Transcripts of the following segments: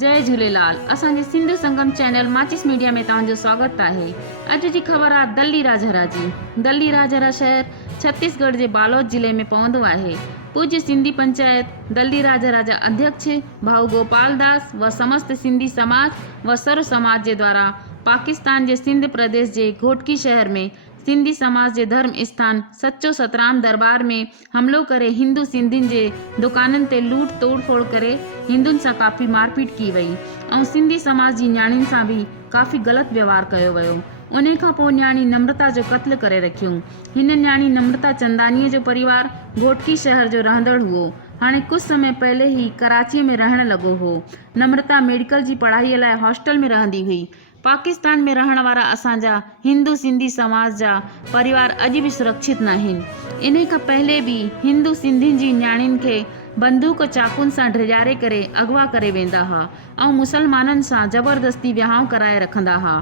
जय झूलेलाल। असांजे सिंध संगम चैनल माचिस मीडिया में तव्हांजो स्वागत आहे। अॼु जी ख़बर आहे दल्ली राजहरा जी। दल्ली राजहरा शहर छत्तीसगढ़ जे बालोद जिले में पवंदो आहे। पूज्य सिंधी पंचायत दल्ली राजहरा जा अध्यक्ष भाऊ गोपाल दास व समस्त सिंधी समाज व सर्व समाज जे द्वारा पाकिस्तान जे सिंध प्रदेश जे घोटकी शहर में सिंधी समाज जे धर्म स्थान सच्चो सतराम दरबार में हमलो करे हिंदू सिंधियुनि जे दुकाननि ते लूट तोड़ फोड़ करे हिंदुनि सां काफ़ी मारपीट की वई ऐं सिंधी समाज जी न्याणियुनि सां भी काफ़ी ग़लति व्यवहार कयो वियो। उन खां पोइ न्याणी नम्रता जो क़त्ल करे रखियो। हिन न्याणी नम्रता चंदानीअ जो परिवार घोटकी शहर जो रहंदड़ हुओ। हाणे कुछ समय पहले ही कराची में रहण लॻो हो। नम्रता मेडिकल जी पढ़ाईअ लाइ हॉस्टल में रहंदी हुई। पाकिस्तान में रहण वारा असांजा हिंदू सिंधी समाज जा परिवार अॼु भी सुरक्षित न आहिनि। इन खां पहले भी हिंदू सिंधियुनि जी न्याणियुनि खे बंदूक चाकुनि सां ड्रिजारे करे अगवा करे वेंदा हुआ ऐं मुसलमाननि सां ज़बरदस्ती विहांउ कराए रखंदा हुआ।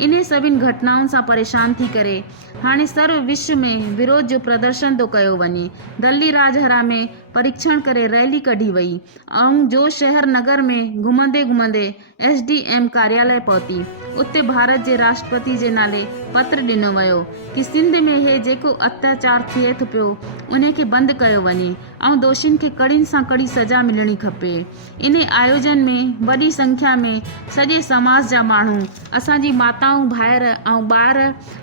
इन सभिनी घटनाउनि सां परेशान थी करे हाणे सर्व विश्व में विरोध जो प्रदर्शन थो कयो वञे। दल्ली राजहरा में परीक्षण करे रैली कढी वई ऐं जो शहर नगर में घुमंदे घुमंदे SDM कार्यालय पहुती। उते भारत जे राष्ट्रपति जे नाले पत्र ॾिनो वियो कि सिंध में हे जेको अत्याचार थिए थो पियो उन खे बंदि कयो वञे ऐं दोषियुनि खे कड़ी सां कड़ी सज़ा मिलणी खपे। इन आयोजन में वॾी संख्या में सॼे समाज जा माण्हू, असांजी माताऊं भाइर ऐं ॿार,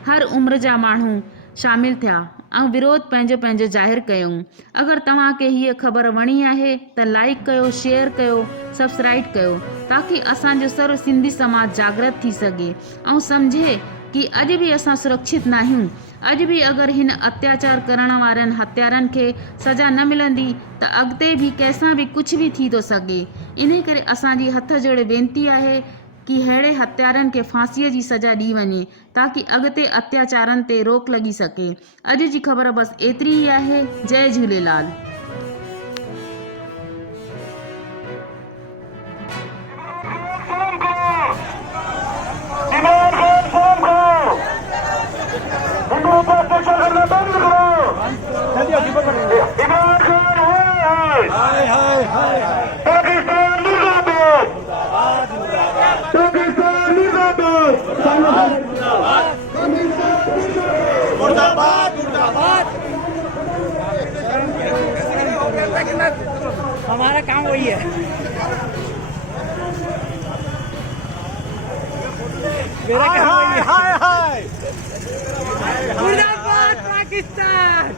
हर उम्र जा माण्हू शामिल थिया ऐं विरोध पंहिंजो पंहिंजो ज़ाहिर कयूं। अगरि तव्हांखे हीअ ख़बर वणी आहे त लाइक कयो, शेयर कयो, सब्सक्राइब कयो ताकि असांजो सर्व सिंधी समाज जागृत थी सघे ऐं सम्झे कि अॼु भी असां सुरक्षित न आहियूं। अॼु भी अगरि हिन अत्याचार करण वारनि हत्यारनि खे सज़ा न मिलंदी त अॻिते भी कंहिंसां भी कुझु भी थी थो सघे। इन करे असांजी हथ जोड़े वेनिती आहे कि अहिड़े हत्यारनि खे फांसीअ जी सज़ा ॾी वञे ताकि अॻिते अत्याचारनि ते रोक लॻी सघे। अॼु जी ख़बर बसि एतिरी ई आहे। जय झूलेलाल। हमारा काम वही है। मेरा काम वही है। मुर्दाबाद पाकिस्तान।